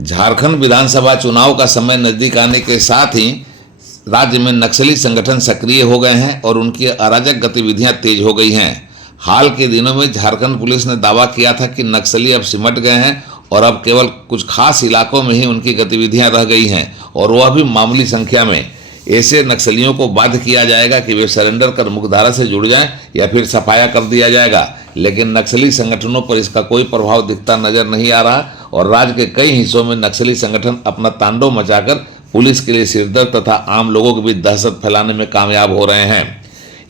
झारखंड विधानसभा चुनाव का समय नजदीक आने के साथ ही राज्य में नक्सली संगठन सक्रिय हो गए हैं और उनकी अराजक गतिविधियां तेज हो गई हैं। हाल के दिनों में झारखंड पुलिस ने दावा किया था कि नक्सली अब सिमट गए हैं और अब केवल कुछ खास इलाकों में ही उनकी गतिविधियां रह गई हैं, और वह भी मामूली संख्या में। ऐसे नक्सलियों को बाध्य किया जाएगा कि वे सरेंडर कर मुख्यधारा से जुड़ जाएं या फिर सफाया कर दिया जाएगा, लेकिन नक्सली संगठनों पर इसका कोई प्रभाव दिखता नजर नहीं आ रहा और राज्य के कई हिस्सों में नक्सली संगठन अपना तांडव मचाकर पुलिस के लिए सिरदर्द तथा आम लोगों के बीच दहशत फैलाने में कामयाब हो रहे हैं।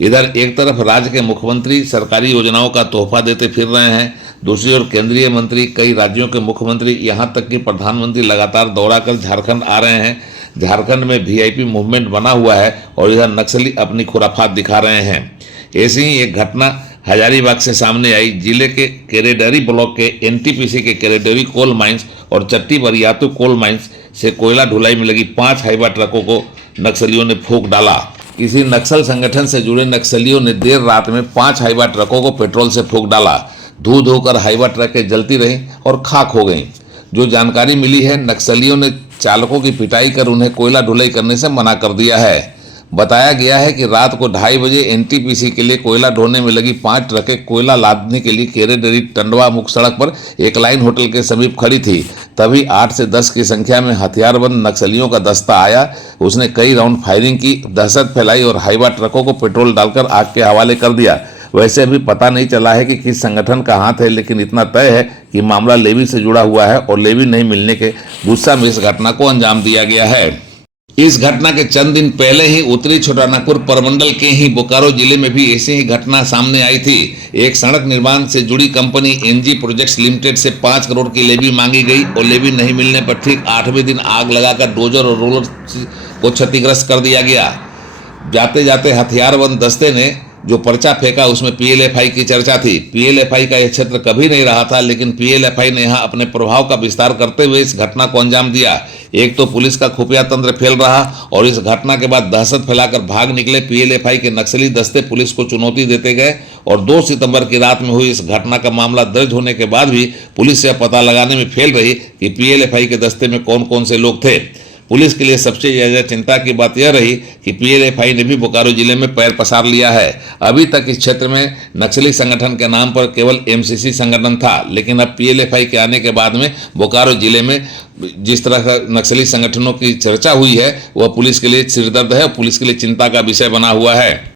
इधर एक तरफ राज्य के मुख्यमंत्री सरकारी योजनाओं का तोहफा देते फिर रहे हैं, दूसरी ओर केंद्रीय मंत्री, कई राज्यों के मुख्यमंत्री, यहां तक कि प्रधानमंत्री लगातार दौरा कर झारखंड आ रहे हैं। झारखंड में वीआईपी मूवमेंट बना हुआ है और इधर नक्सली अपनी खुराफात दिखा रहे हैं। ऐसी ही एक घटना हजारीबाग से सामने आई। जिले के केरेडरी ब्लॉक के एनटीपीसी के केरेडरी कोल माइंस और चट्टी बरियातू कोल माइंस से कोयला ढुलाई में लगी 5 हाइवा ट्रकों को नक्सलियों ने फूंक डाला। किसी नक्सल संगठन से जुड़े नक्सलियों ने देर रात में 5 हाइवा ट्रकों को पेट्रोल से फूंक डाला। धू धू कर हाइवा ट्रकें जलती रहीं और खाक हो गईं। जो जानकारी मिली है, नक्सलियों ने चालकों की पिटाई कर उन्हें कोयला ढुलाई करने से मना कर दिया है। बताया गया है कि रात को 2:30 बजे एनटीपीसी के लिए कोयला ढोने में लगी 5 ट्रकें कोयला लादने के लिए केरेडरी टंडवा मुख्य सड़क पर एक लाइन होटल के समीप खड़ी थी। तभी 8 से 10 की संख्या में हथियारबंद नक्सलियों का दस्ता आया। उसने कई राउंड फायरिंग की, दहशत फैलाई और हाइवा ट्रकों को पेट्रोल डालकर आग के हवाले कर दिया। वैसे अभी पता नहीं चला है कि किस संगठन का हाथ है, लेकिन इतना तय है कि मामला लेवी से जुड़ा हुआ है और लेवी नहीं मिलने के गुस्सा में इस घटना को अंजाम दिया गया है। इस घटना के चंद दिन पहले ही उत्तरी छोटानागपुर प्रमंडल के ही बोकारो जिले में भी ऐसी ही घटना सामने आई थी। एक सड़क निर्माण से जुड़ी कंपनी एनजी प्रोजेक्ट्स लिमिटेड से 5 करोड़ की लेवी मांगी गई और लेवी नहीं मिलने पर ठीक 8वें दिन आग लगाकर डोजर और रोलर को क्षतिग्रस्त कर दिया गया। जाते जाते हथियारबंद दस्ते ने जो पर्चा फेंका उसमें पीएलएफआई की चर्चा थी। पीएलएफआई का यह क्षेत्र कभी नहीं रहा था, लेकिन पीएलएफआई ने यहां अपने प्रभाव का विस्तार करते हुए इस घटना को अंजाम दिया। एक तो पुलिस का खुफिया तंत्र फैल रहा और इस घटना के बाद दहशत फैलाकर भाग निकले पीएलएफआई के नक्सली दस्ते पुलिस को चुनौती देते गए और 2 सितंबर की रात में हुई इस घटना का मामला दर्ज होने के बाद भी पुलिस यह पता लगाने में फेल रही कि पीएलएफआई के दस्ते में कौन कौन से लोग थे। पुलिस के लिए सबसे ज्यादा चिंता की बात यह रही कि पीएलएफआई ने भी बोकारो जिले में पैर पसार लिया है। अभी तक इस क्षेत्र में नक्सली संगठन के नाम पर केवल एमसीसी संगठन था, लेकिन अब पीएलएफआई के आने के बाद में बोकारो जिले में जिस तरह का नक्सली संगठनों की चर्चा हुई है वह पुलिस के लिए सिरदर्द है और पुलिस के लिए चिंता का विषय बना हुआ है।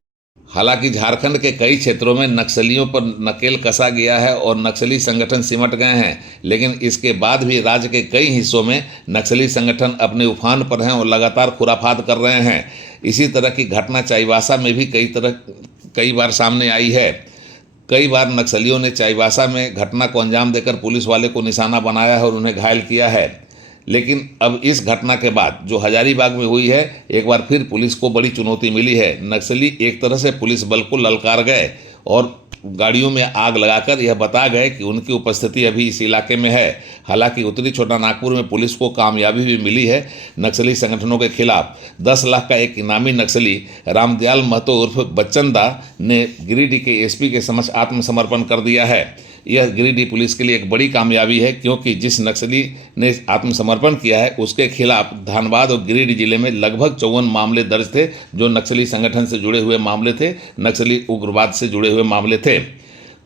हालांकि झारखंड के कई क्षेत्रों में नक्सलियों पर नकेल कसा गया है और नक्सली संगठन सिमट गए हैं, लेकिन इसके बाद भी राज्य के कई हिस्सों में नक्सली संगठन अपने उफान पर हैं और लगातार खुराफात कर रहे हैं। इसी तरह की घटना चाईबासा में भी कई बार सामने आई है। कई बार नक्सलियों ने चाईबासा में घटना को अंजाम देकर पुलिस वाले को निशाना बनाया है और उन्हें घायल किया है। लेकिन अब इस घटना के बाद जो हजारीबाग में हुई है, एक बार फिर पुलिस को बड़ी चुनौती मिली है। नक्सली एक तरह से पुलिस बल को ललकार गए और गाड़ियों में आग लगाकर यह बता गए कि उनकी उपस्थिति अभी इस इलाके में है। हालांकि उत्तरी छोटानागपुर में पुलिस को कामयाबी भी मिली है नक्सली संगठनों के खिलाफ। 10 लाख का एक इनामी नक्सली रामदयाल महतो उर्फ बच्चन दा ने गिरिडीह के एसपी के समक्ष आत्मसमर्पण कर दिया है। यह गिरिडीह पुलिस के लिए एक बड़ी कामयाबी है, क्योंकि जिस नक्सली ने आत्मसमर्पण किया है उसके खिलाफ धनबाद और गिरिडीह जिले में लगभग 54 मामले दर्ज थे, जो नक्सली संगठन से जुड़े हुए मामले थे, नक्सली उग्रवाद से जुड़े हुए मामले थे।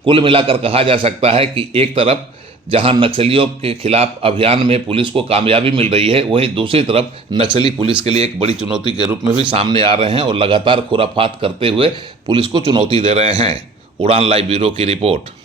कुल मिलाकर कहा जा सकता है कि एक तरफ जहां नक्सलियों के खिलाफ अभियान में पुलिस को कामयाबी मिल रही है, वहीं दूसरी तरफ नक्सली पुलिस के लिए एक बड़ी चुनौती के रूप में भी सामने आ रहे हैं और लगातार खुराफात करते हुए पुलिस को चुनौती दे रहे हैं। उड़ान लाइव ब्यूरो की रिपोर्ट।